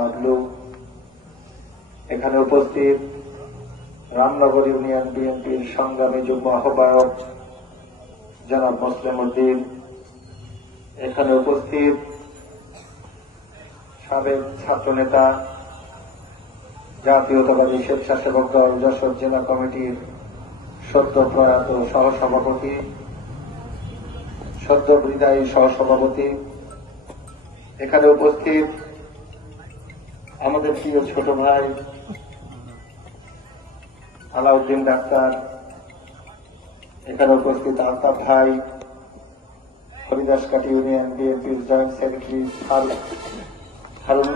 বাবলু এখানে উপস্থিত রামনগর ইউনিয়ন বিএনপির সংগ্রামী যুগ্ম আহ্বায়ক জনাব মুসলিম উদ্দিন এখানে উপস্থিত সাবেক ছাত্রনেতা, জাতীয়তাবাদী স্বেচ্ছাসেবক দল যশোর জেলা কমিটির সদ্য প্রয়াত সহসভাপতি, সদ্য বিদায়ী সহসভাপতি। এখানে উপস্থিত আমাদের প্রিয় ছোট ভাই, আলাউদ্দিন ডাক্তার, এখানে উপস্থিত আলতাফ ভাই হরিদাস হরিদাসকাটি ইউনিয়ন বিএনপির জয়েন্ট সেক্রেটারি হারুন।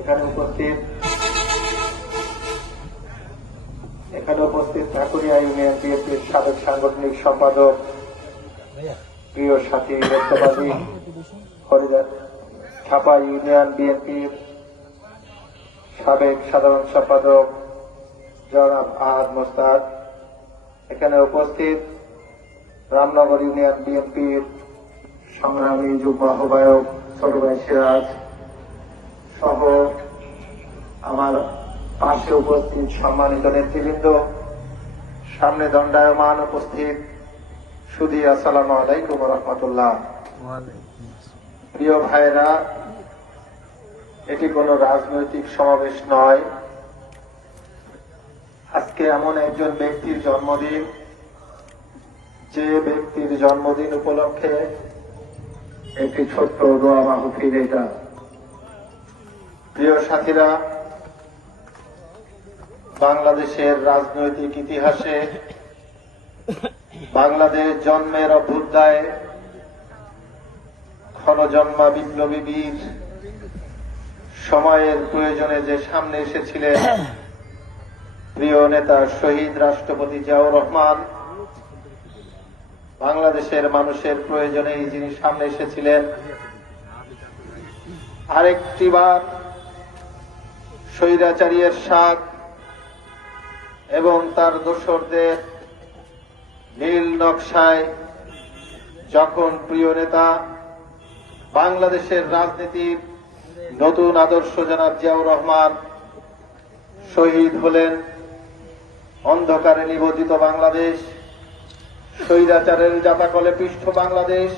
এখানে উপস্থিত এখানে উপস্থিত ঠাকুরিয়া ইউনিয়ন বিএনপির সাবেক সাংগঠনিক সম্পাদক, প্রিয় সাথী ব্যক্তবাদী হরিদাস ছাপা ইউনিয়ন বিএনপির সাবেক সাধারণ সম্পাদক জনাব আহাদ মোস্তাদ। এখানে উপস্থিত রামনগর ইউনিয়ন বিএনপির সংগ্রামী যুগ্ম আহ্বায়ক ছোট ভাই সিরাজ সহ আমার পাশে উপস্থিত সম্মানিত নেতৃবৃন্দ সামনে দণ্ডায়মান উপস্থিত সুদী আসসালামু আলাইকুম রহমতুল্লাহ। প্রিয় ভাইরা এটি কোনো রাজনৈতিক সমাবেশ নয়। আজকে এমন একজন ব্যক্তির জন্মদিন। যে ব্যক্তির জন্মদিন উপলক্ষে একটি ছোট্ট দোয়া মাহফিল এটা। প্রিয় সাথীরা, বাংলাদেশের রাজনৈতিক ইতিহাসে বাংলাদেশ জন্মের অভ্যুদয় ক্ষণজন্মা বিপ্লবী বীর সময়ের প্রয়োজনে যে সামনে এসেছিলেন প্রিয় নেতা শহীদ রাষ্ট্রপতি জিয়াউর রহমান বাংলাদেশের মানুষের প্রয়োজনেই যিনি সামনে এসেছিলেন আরেকটিবার স্বৈরাচারীর সাথ এবং তার দোসরদের নীল নকশায় যখন প্রিয় নেতা বাংলাদেশের রাজনীতির নতুন আদর্শ জনাব জিয়াউর রহমান শহীদ হলেন অন্ধকারে নিবদিত বাংলাদেশ, স্বৈরাচারের জাতাকলে পৃষ্ঠ বাংলাদেশ,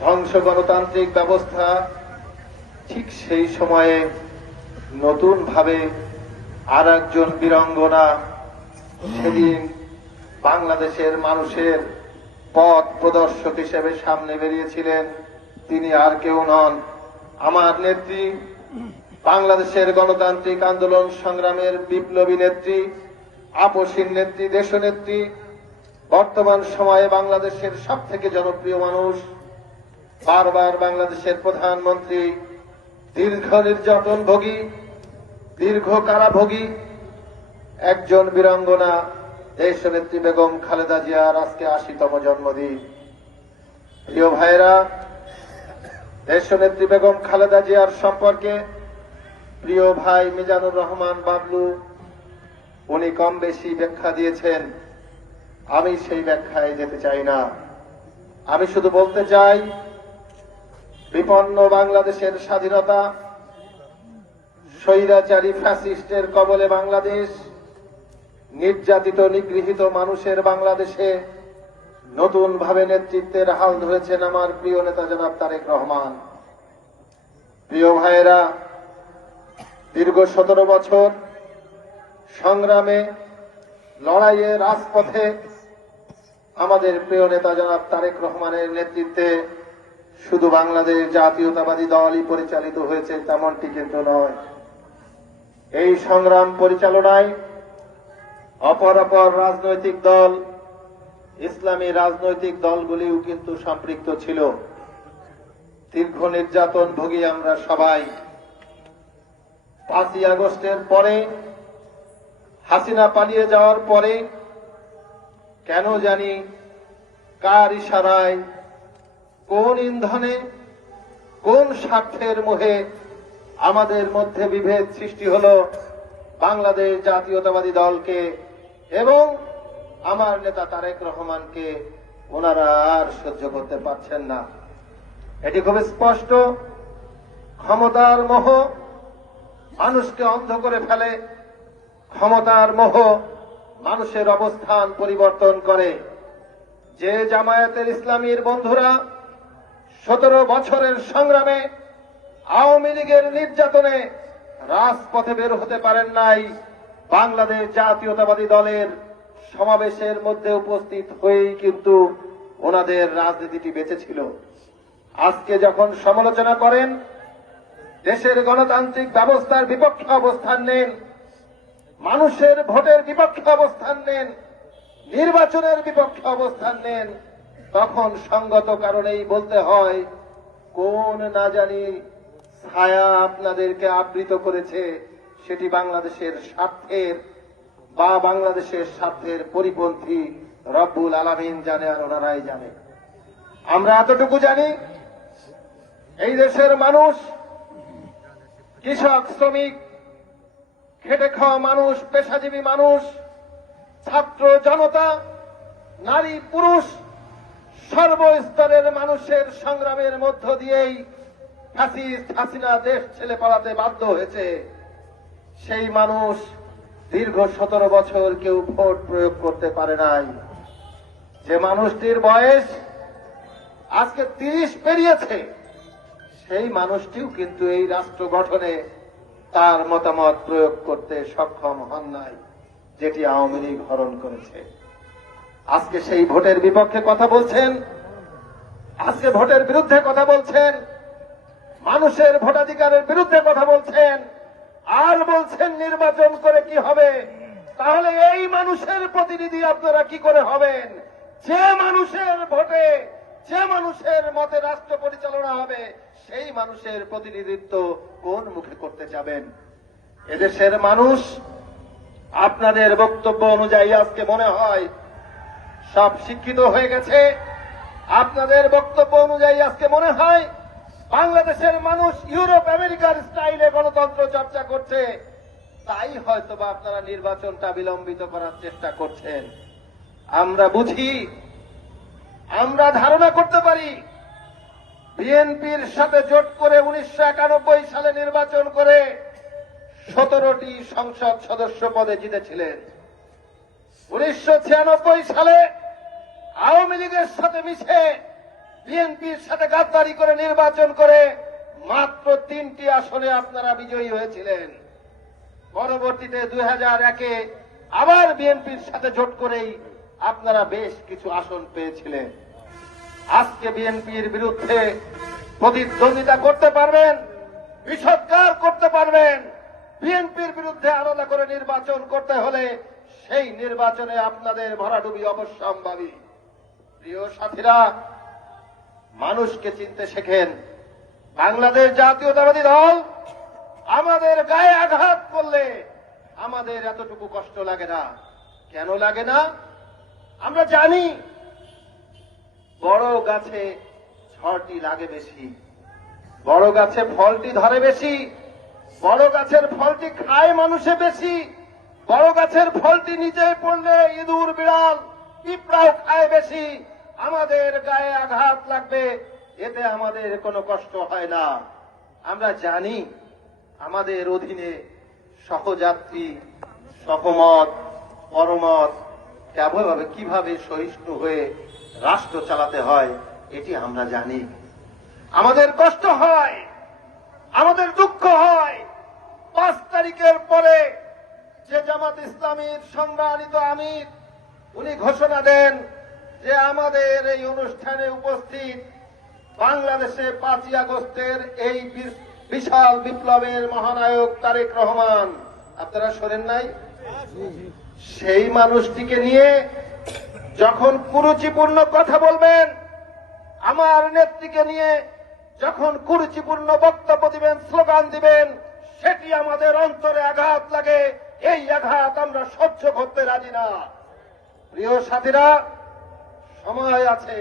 ধ্বংস গণতান্ত্রিক ব্যবস্থা, ঠিক সেই সময়ে নতুন ভাবে আর একজন বীরঙ্গনা সেদিন বাংলাদেশের মানুষের পথ প্রদর্শক হিসেবে সামনে বেরিয়েছিলেন। তিনি আর কেউ নন। আমার নেত্রী, বাংলাদেশের গণতান্ত্রিক আন্দোলন সংগ্রামের বিপ্লবী নেত্রী, আপসীন নেত্রী, দেশনেত্রী, বর্তমান সময়ে বাংলাদেশের সব থেকে জনপ্রিয় মানুষ, বারবার বাংলাদেশের প্রধানমন্ত্রী, দীর্ঘ নির্যাতন ভোগী, দীর্ঘ কারাভোগী, একজন বীরাঙ্গনা, দেশনেত্রী বেগম খালেদা জিয়ার আজকে আশিতম জন্মদিন। প্রিয় ভাইরা দেশনেত্রী বেগম খালেদা জিয়ার সম্পর্কে প্রিয় ভাই মিজানুর রহমান বাবলু, উনি কম বেশি ব্যাখ্যা দিয়েছেন। আমি সেই ব্যাখ্যায় যেতে চাই না। আমি শুধু বলতে চাই, বিপন্ন বাংলাদেশের স্বাধীনতা, স্বৈরাচারী ফ্যাসিস্টের কবলে বাংলাদেশ, নির্যাতিত নিগৃহীত মানুষের বাংলাদেশে নতুন ভাবে নেতৃত্বের হাল ধরেছেন আমার প্রিয় নেতা জনাব তারেক রহমান। প্রিয় ভাইয়েরা, দীর্ঘ সতেরো বছর সংগ্রামে, লড়াইয়ে, রাজপথে আমাদের প্রিয় নেতা জনাব তারেক রহমানের নেতৃত্বে শুধু বাংলাদেশ জাতীয়তাবাদী দলই পরিচালিত হয়েছে তেমনটি কিন্তু নয়। এই সংগ্রাম পরিচালনায় অপর অপর রাজনৈতিক দল ইসলামী রাজনৈতিক দলগুলিও কিন্তু সম্পৃক্ত ছিল। দীর্ঘ নির্যাতন ভোগী আমরা সবাই। পাঁচই আগস্টের পরে, হাসিনা পালিয়ে যাওয়ার পরে, কেন জানি কার ইশারায়, কোন ইন্ধনে, কোন স্বার্থের মোহে আমাদের মধ্যে বিভেদ সৃষ্টি হল বাংলাদেশ জাতীয়তাবাদী দলকে এবং আমার নেতা তারেক রহমানকে ওনারা আর সহ্য করতে পারছেন না। এটি খুব স্পষ্ট। ক্ষমতার মোহ মানুষকে অন্ধ করে ফেলে। ক্ষমতার মোহ মানুষের অবস্থান পরিবর্তন করে। যে জামায়াতের ইসলামীর বন্ধুরা সতেরো বছরের সংগ্রামে আওয়ামী লীগের নির্যাতনে রাজপথে বের হতে পারেন নাই, বাংলাদেশ জাতীয়তাবাদী দলের সমাবেশের মধ্যে উপস্থিত হয়েই কিন্তু ওনাদের রাজনীতিটি বেঁচে ছিল আজকে যখন সমালোচনা করেন, দেশের গণতান্ত্রিক ব্যবস্থার বিপক্ষে অবস্থান নেন, মানুষের ভোটের বিপক্ষে অবস্থান নেন, নির্বাচনের বিপক্ষে অবস্থান নেন, তখন সঙ্গত কারণেই বলতে হয়, কোন না জানি ছায়া আপনাদেরকে আবৃত করেছে, সেটি বাংলাদেশের স্বার্থের বা বাংলাদেশের স্বার্থের পরিপন্থী রব্বুল আলামিন জানে আর ওনারাই জানে। আমরা এতটুকু জানি, এই দেশের মানুষ কৃষক, শ্রমিক, খেটে খাওয়া মানুষ, পেশাজীবী মানুষ, ছাত্র জনতা, নারী, পুরুষ, সর্বস্তরের মানুষের সংগ্রামের মধ্য দিয়েই ফ্যাসিস্ট হাসিনা দেশ ছেলে পালাতে বাধ্য হয়েছে। সেই মানুষ দীর্ঘ সতেরো বছর কেউ ভোট প্রয়োগ করতে পারে নাই। যে মানুষটির বয়স আজকে তিরিশ পেরিয়েছে, সেই মানুষটিও কিন্তু এই রাষ্ট্র গঠনে তার মতামত প্রয়োগ করতে সক্ষম হন নাই, যেটি আওয়ামী লীগ হরণ করেছে। আজকে সেই ভোটের বিপক্ষে কথা বলছেন, আজকে ভোটের বিরুদ্ধে কথা বলছেন, মানুষের ভোটাধিকারের বিরুদ্ধে কথা বলছেন। আর বলছেন নির্বাচন করে কি হবে? তাহলে এই মানুষের প্রতিনিধি আপনারা কি করে হবেন? যে মানুষের ভোটে, যে মানুষের মতে রাষ্ট্র পরিচালনা হবে, সেই মানুষের প্রতিনিধিত্ব কোন মুখে করতে যাবেন? এদেশের মানুষ, আপনাদের বক্তব্য অনুযায়ী আজকে মনে হয় সব শিক্ষিত হয়ে গেছে। আপনাদের বক্তব্য অনুযায়ী আজকে মনে হয় বাংলাদেশের মানুষ ইউরোপ, আমেরিকার স্টাইলে গণতন্ত্র চর্চা করছে। তাই হয়তো বা আপনারা নির্বাচনটা বিলম্বিত করার চেষ্টা করছেন। আমরা বুঝি, আমরা ধারণা করতে পারি, বিএনপির সাথে জোট করে উনিশশো একানব্বই সালে নির্বাচন করে সতেরোটি সংসদ সদস্য পদে জিতেছিলেন। উনিশশো ছিয়ানব্বই সালে আওয়ামী লীগের সাথে মিশে বিএনপির সাথে গাদ্দারি করে নির্বাচন করে মাত্র তিনটি আসনে আপনারা বিজয়ী হয়েছিলেন। পরবর্তীতে দুই হাজার একে আবার বিএনপির সাথে জোট করেই আপনারা বেশ কিছু আসন পেয়েছিলেন। আজকে বিএনপির বিরুদ্ধে প্রতিদ্বন্দ্বিতা করতে পারবেন বিষৎকার করতে পারবেন। বিএনপির বিরুদ্ধে আলাদা করে নির্বাচন করতে হলে সেই নির্বাচনে আপনাদের ভরাডুবি অবশ্যম্ভাবী। প্রিয় সাথীরা মানুষকে চিনতে শেখেন। বাংলাদেশ জাতীয়তাবাদী দল আমাদের গায়ে আঘাত করলে আমাদের এতটুকু কষ্ট লাগে না। কেন লাগে না? আমরা জানি বড় গাছে ঝড়টি লাগে বেশি, বড় গাছে ফলটি ধরে বেশি, বড় গাছের ফলটি খায় মানুষে বেশি, বড় গাছের ফলটি নিচে পড়লে ইঁদুর, বিড়াল, পিঁপড়াও খায় বেশি। আমাদের গায়ে আঘাত লাগবে, এতে আমাদের কোনো কষ্ট হয় না। আমরা জানি আমাদের অধীনে সহযাত্রী, সহমত, পরমত কেবলভাবে কীভাবে সহিষ্ণু হয়ে রাষ্ট্র চালাতে হয়, এটি আমরা জানি। আমাদের কষ্ট হয়, আমাদের দুঃখ হয়। পাঁচ তারিখের পরে যে জামাত ইসলামীর সংগ্রানিত আমির, উনি ঘোষণা দেন যে আমাদের এই অনুষ্ঠানে উপস্থিত বাংলাদেশে পাঁচই আগস্টের এই বিশাল বিপ্লবের মহানায়ক তারেক রহমান। আপনারা শোনেন নাই? সেই মানুষটিকে নিয়ে যখন কুরুচিপূর্ণ কথা বলবেন, আমার নেত্রীকে নিয়ে যখন কুরুচিপূর্ণ বক্তব্য দিবেন, স্লোগান দিবেন, সেটি আমাদের অন্তরে আঘাত লাগে। এই আঘাত আমরা সহ্য করতে রাজি না। প্রিয় সাথীরা সময় আছে।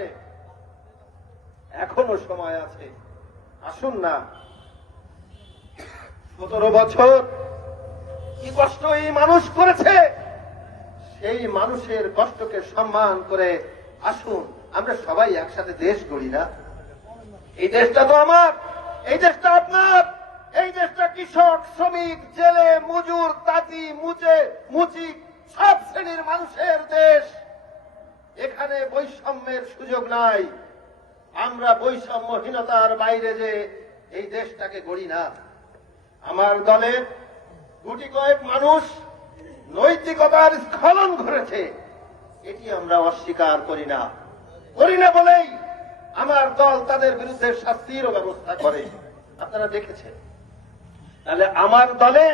এখনও সময় আছে। আসুন না। সতেরো বছর কি কষ্ট এই মানুষ করেছে? সেই মানুষের কষ্টকে সম্মান করে আসুন, আমরা সবাই একসাথে দেশ গড়ি না। এই দেশটা তো আমার, এই দেশটা আপনার, এই দেশটা কৃষক, শ্রমিক, জেলে, মজুর, তাঁতি, মুচে, মুচি, সব শ্রেণির মানুষের দেশ। এখানে বৈষম্যের সুযোগ নাই। আমরা বৈষম্যহীনতার বাইরে যে এই দেশটাকে গড়ি না। আমার দলের গুটি কয়েক মানুষ নৈতিকতার স্খলন ঘটেছে। এটি আমরা অস্বীকার করি না। করি না বলেই আমার দল তাদের বিরুদ্ধে শাস্তিরও ব্যবস্থা করে। আপনারা দেখেছেন। তাহলে আমার দলে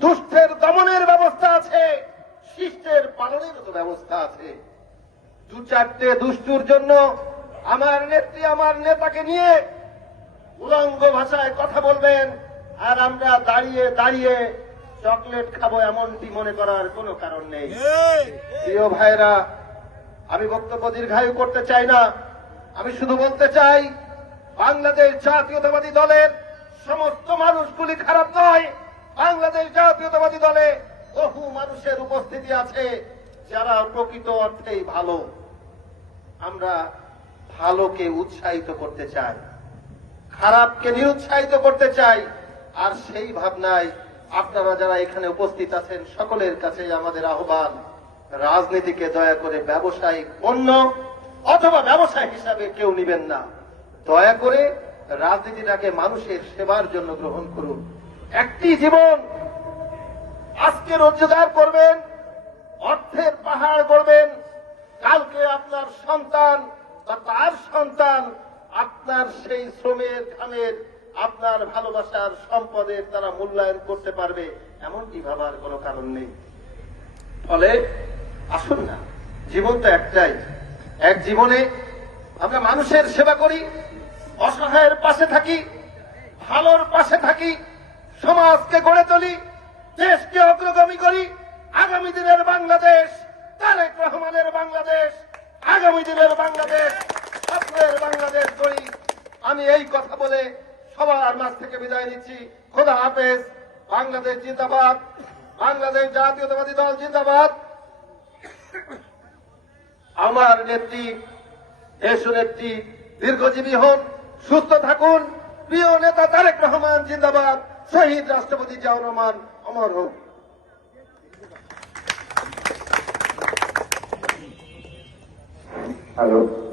দুষ্টের দমনের ব্যবস্থা আছে, শিষ্টের পালনেরও তো ব্যবস্থা আছে। দু চারটে দুষ্টুর জন্য আমার নেত্রী আমার নেতাকে নিয়ে উলঙ্গ ভাষায় কথা বলবেন আর আমরা দাঁড়িয়ে দাঁড়িয়ে চকলেট খাব এমনটি মনে করার কোনো কারণ নেই। প্রিয় ভাইরা আমি বক্তব্য দীর্ঘায়ু করতে চাই না। আমি শুধু বলতে চাই বাংলাদেশ জাতীয়তাবাদী দলের সমস্ত মানুষগুলি খারাপ নয়। বাংলাদেশ জাতীয়তাবাদী দলে বহু মানুষের উপস্থিতি আছে যারা প্রকৃত অর্থেই ভালো। আমরা ভালোকে উৎসাহিত করতে চাই, খারাপকে নিরুৎসাহিত করতে চাই, আর সেই ভাবনায় আপনারা যারা এখানে উপস্থিত আছেন সকলের কাছে আমাদের আহ্বান, রাজনীতিকে দয়া করে ব্যবসায়িক পণ্য অথবা ব্যবসায় হিসাবে কেউ নিবেন না। দয়া করে রাজনীতিটাকে মানুষের সেবার জন্য গ্রহণ করুন। একটি জীবন আজকে রোজগার করবেন, অর্থের পাহাড় করবেন কালকে আপনার সন্তান বা তার সন্তান আপনার সেই শ্রমের ঘামের আপনার ভালোবাসার সম্পদের তারা মূল্যায়ন করতে পারবে, এমনটি ভাবার কোনো কারণ নেই। ফলে আসুন না, জীবন তো একটাই। এক জীবনে আমরা মানুষের সেবা করি, অসহায়ের পাশে থাকি, ভালোর পাশে থাকি, সমাজকে গড়ে তুলি, দেশকে অগ্রগামী করি। আগামী দিনের বাংলাদেশ তারেক রহমানের বাংলাদেশ, আগামী দিনের বাংলাদেশ, স্বপ্নের বাংলাদেশ গড়ি। আমি এই কথা বলে সবার মাঝ থেকে বিদায় নিচ্ছি। খোদা হাফেজ, বাংলাদেশ জিন্দাবাদ, বাংলাদেশ জাতীয়তাবাদী দল জিন্দাবাদ। আমার নেত্রী, দেশ নেত্রী, দীর্ঘজীবী হন সুস্থ থাকুন। প্রিয় নেতা তারেক রহমান জিন্দাবাদ, শহীদ রাষ্ট্রপতি জিয়াউর রহমান, অমর হোক। Aló.